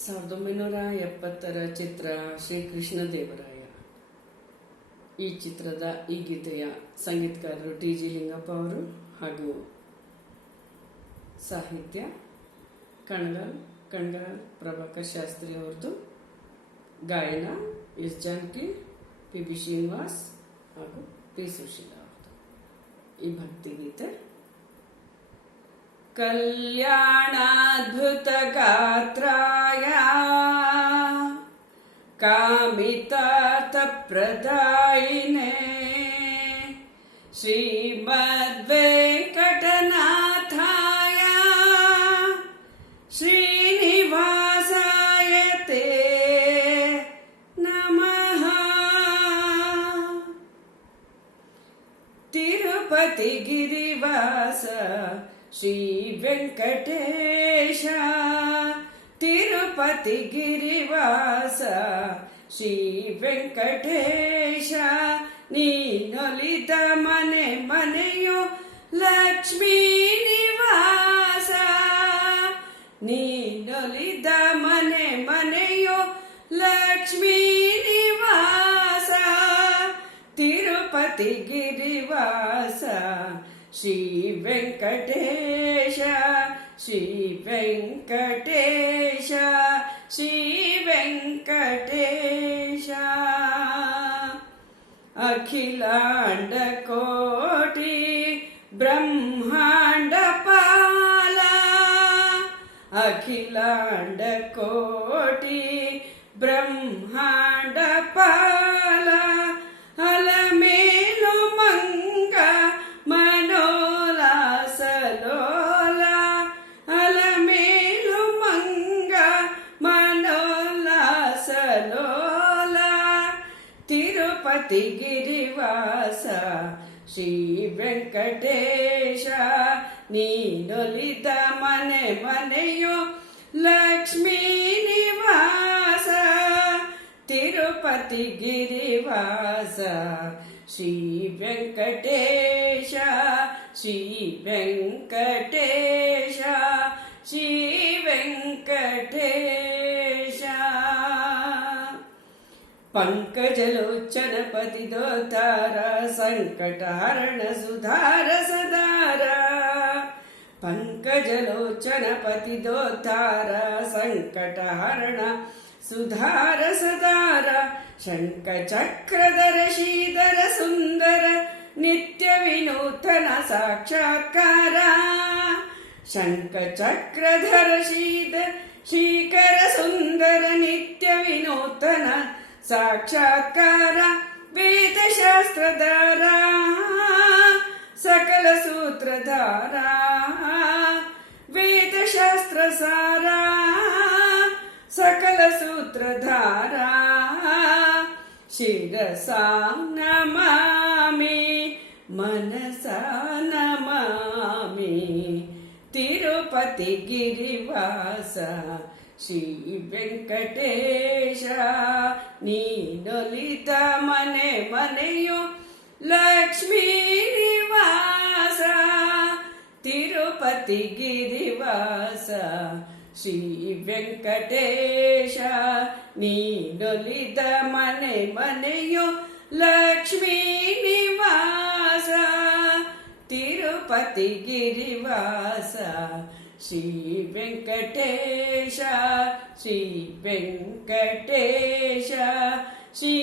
1970ರ ಚಿತ್ರ ಶ್ರೀಕೃಷ್ಣ ದೇವರಾಯ. ಈ ಚಿತ್ರದ ಈ ಗೀತೆಯ ಸಂಗೀತಕಾರರು ಟಿ.ಜಿ. ಲಿಂಗಪ್ಪ ಅವರು ಹಾಗೂ ಸಾಹಿತ್ಯ ಕಣಗಾಲ್ ಪ್ರಭಾಕರ್ ಶಾಸ್ತ್ರಿ ಅವರದು, ಗಾಯನ ಎಸ್ ಜಾನಕಿ, ಪಿ.ಬಿ. ಶ್ರೀನಿವಾಸ್ ಹಾಗೂ ಪಿ. ಸುಶೀಲಾ ಅವರದು. ಈ ಭಕ್ತಿಗೀತೆ ಕಲ್ಯಾಣಾದ್ಭುತ ಗಾತ್ರಾಯ ಕಾಮಿತಾರ್ಥ ಪ್ರದಾಯಿನೇ ಶ್ರೀಮದ್ ವೆಂಕಟನಾಥಾಯ ಶ್ರೀನಿವಾಸಾಯ ತೇ ನಮಃ. ತಿರುಪತಿ ಗಿರಿವಾಸ ಶ್ರೀ ವೆಂಕಟೇಶ, ತಿರುಪತಿ ಗಿರಿವಾಸ ಶ್ರೀ ವೆಂಕಟೇಶ, ನೀನೊಲಿದ ಮನೆ ಮನೆಯು ಲಕ್ಷ್ಮೀ ನಿವಾಸ, ನೀನೊಲಿದ ಮನೆ ಮನೆಯು ಲಕ್ಷ್ಮೀ ನಿವಾಸ. ತಿರುಪತಿ ಗಿರಿವಾಸ ಶ್ರೀ ವೆಂಕಟೇಶ, ಶ್ರೀ ವೆಂಕಟೇಶ, ಶ್ರೀ ವೆಂಕಟೇಶ. ಅಖಿಲಾಂಡ ಕೋಟಿ ಬ್ರಹ್ಮಾಂಡ ಪಾಲ, ಅಖಿಲಾಂಡ ಕೋಟಿ ಬ್ರಹ್ಮಾಂಡ ಪಾಲ, ಅಲಮೇಲು ಮಂಗ ಮನೋಲಾಸಲೋಲ, ಅಲಮೇಲು ಮಂಗ ಮನೋಲಾಸಲೋಲ. ತಿರುಪತಿ ಗಿರಿವಾಸ ಶ್ರೀ ವೆಂಕಟೇಶ, ನೀನೊಲಿದ ಮನೆ ಮನೆಯು ಲಕ್ಷ್ಮೀ ನಿವಾಸ. ತಿರುಪತಿ ಗಿರಿವಾಸ ಶ್ರೀ ವೆಂಕಟೇಶ, ಶ್ರೀ ವೆಂಕಟೇಶ, ಶ್ರೀ ವೆಂಕಟೇಶ. ಪಂಕಜಲೋಚನ ಪತಿದೋತಾರ ಸಂಕಟಹರಣ ಸುಧಾರ ಸದಾರ, ಪಂಕಜಲೋಚನ ಪತಿದೋತಾರ ಸಂಕಟಹರಣ ಸುಧಾರ ಸದಾರ. ಶಂಖ ಚಕ್ರಧರ ಶ್ರೀಧರ ಸುಂದರ ನಿತ್ಯ ವಿನೂತನ ಸಾಕ್ಷಾತ್ಕಾರ, ಶಂಖ ಚಕ್ರಧರ ಶ್ರೀಕರ ಸುಂದರ ನಿತ್ಯ ವಿನೂತನ ಸಾಕ್ಷಾತ್ಕಾರ. ವೇದಶಾಸ್ತ್ರಧಾರ ಸಕಲ ಸೂತ್ರಧಾರ, ವೇದಶಾಸ್ತ್ರ ಸಾರ ಸಕಲ ಸೂತ್ರಧಾರ. ಶಿರಸಾ ನಮಾಮಿ ಮನಸಾ ನಮಾಮಿ, ತಿರುಪತಿ ಗಿರಿವಾಸ ಶ್ರೀ ವೆಂಕಟೇಶ, ನೀನೊಲಿದ ಮನೆ ಮನೆಯು ಲಕ್ಷ್ಮೀ ನಿವಾಸ. ತಿರುಪತಿ ಗಿರಿವಾಸ ಶ್ರೀ ವೆಂಕಟೇಶ, ನೀನೊಲಿದ ಮನೆ ಮನೆಯು ಲಕ್ಷ್ಮೀ ನಿವಾಸ. ತಿರುಪತಿ ಗಿರಿವಾಸ ಶ್ರೀ ವೆಂಕಟೇಶ, ಶ್ರೀ ವೆಂಕಟೇಶ, ಶ್ರೀ